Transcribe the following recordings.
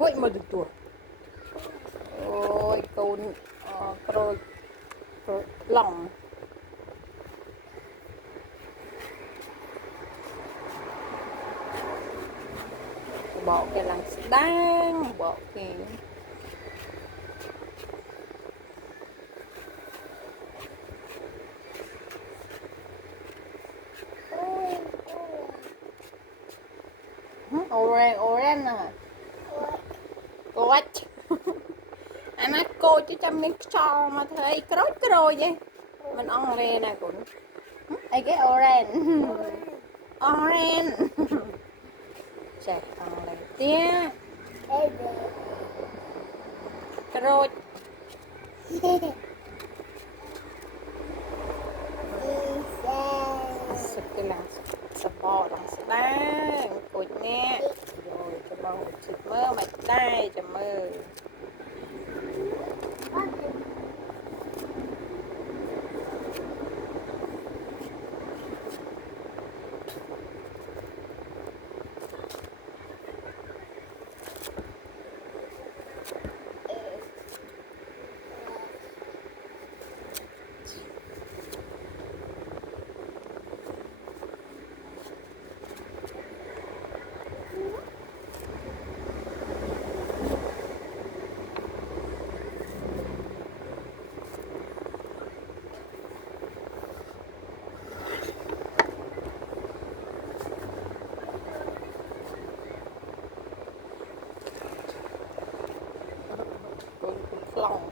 Hoi mà được tuổi. Ôi con rồi lòng bỏ cái lăng đang bỏ cái oren nè what anh nói cô chứ chăm miếng cho mà thấy cái vậy mình on lên nè cũng ai cái oren chạy on lên tia rồi sekilas support lang sedang ikutnya rồi cho mong chụp mơ mạch đai cho mơ lòng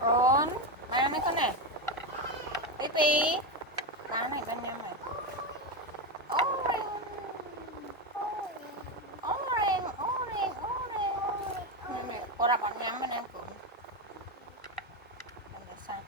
Ron mang mấy con này baby bán này bên em này này cô ra bọn em bên em cũng sang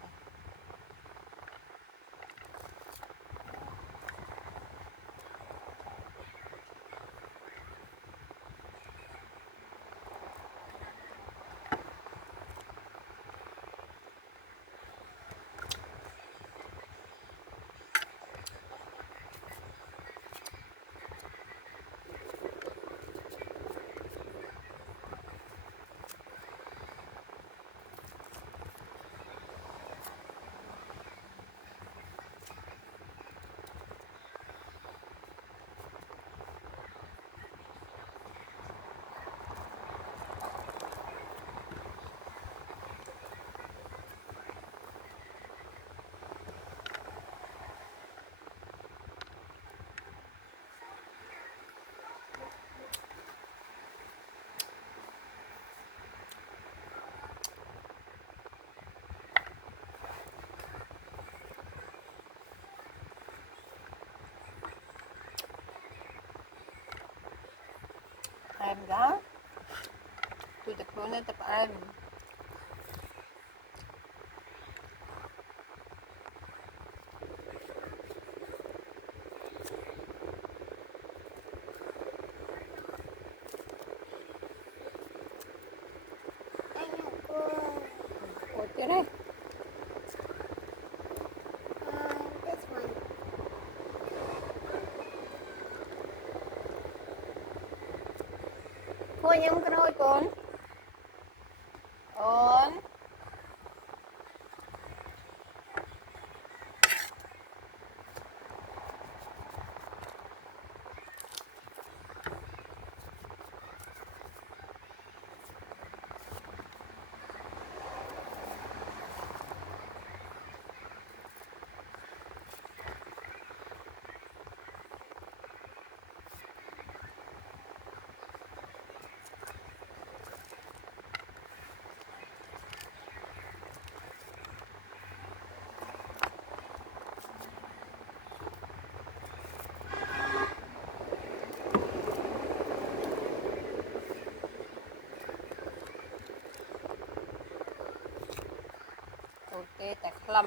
em đó tôi tập luôn lên tập em ủa kia đây thôi em cái đôi con ổn Oke, teklem.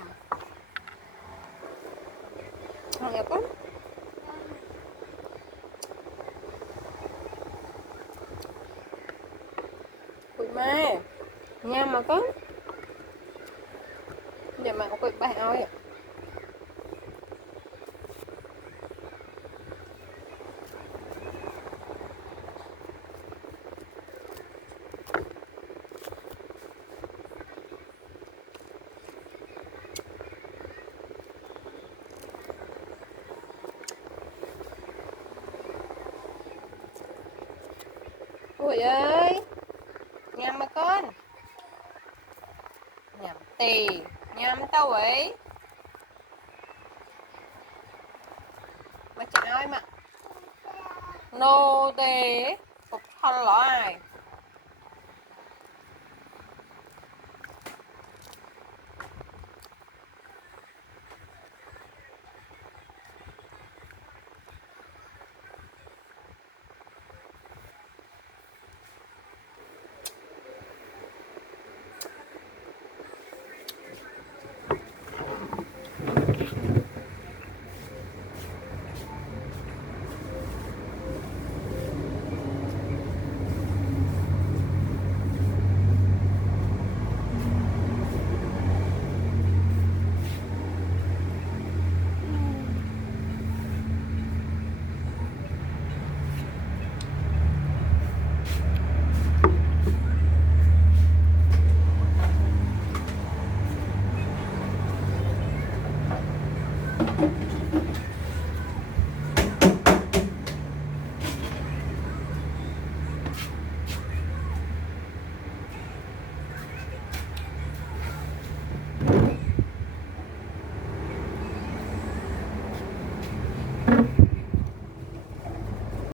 Ya kan? Này, nhâm mà có. Để mà quay bài ơi. Ui ơi, nhâm mà con. Nhâm tì, nhâm tao ấy. Mà chạy ơi mà. Nô tê, cục thân lõi.